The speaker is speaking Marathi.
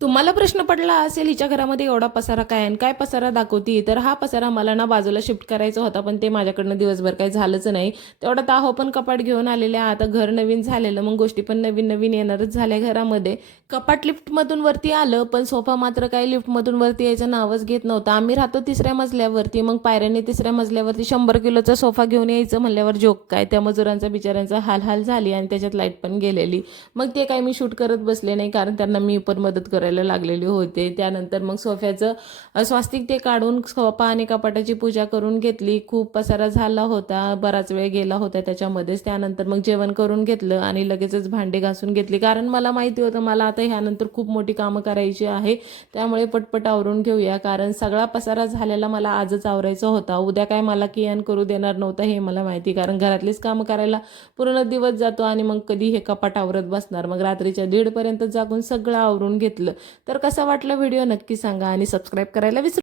तुम्हाला प्रश्न पडला असेल हिच्या घरामध्ये एवढा पसारा काय आणि काय पसारा दाखवती, तर हा पसारा मला ना बाजूला शिफ्ट करायचा होता, पण ते माझ्याकडनं दिवसभर काही झालंच नाही. तेवढा ताहो पण कपाट घेऊन आलेले. आता घर नवीन झालेलं, मग गोष्टी पण नवीन नवीन येणारच झाल्या घरामध्ये. कपाट लिफ्टमधून वरती आलं, पण सोफा मात्र काही लिफ्टमधून वरती यायचं नावच घेत नव्हता. आम्ही राहतो तिसऱ्या मजल्यावरती, मग पायऱ्याने तिसऱ्या मजल्यावरती 100 किलोचा सोफा घेऊन यायचं म्हणल्यावर जोक काय. त्या मजुरांचा बिचाऱ्यांचा हाल झाली आणि त्याच्यात लाईट पण गेलेली. मग ते काही मी शूट करत बसले नाही, कारण त्यांना मी पण मदत करायला लागलेले होते. त्यानंतर मग सोफ्याचं स्वास्तिक ते काढून सोफा आणि कपाटाची पूजा करून घेतली. खूप पसारा झाला होता, बराच वेळ गेला होता त्याच्यामध्येच. त्यानंतर मग जेवण करून घेतलं आणि लगेचच भांडे घासून घेतली, कारण मला माहिती होतं मला आता ह्यानंतर खूप मोठी कामं करायची आहे. त्यामुळे पटपट आवरून घेऊया, कारण सगळा पसारा झालेला मला आजच आवरायचा होता. उद्या काय मला कियान करू देणार नव्हतं हे मला माहिती, कारण घरातलीच कामं करायला पूर्ण दिवस जातो आणि मग कधी हे कपाट आवरत बसणार. मग रात्रीच्या 1:30 पर्यंत जागून सगळं आवरून घेतलं. तर कसा वाटला व्हिडिओ नक्की सांगा आणि सबस्क्राईब करायला विसरू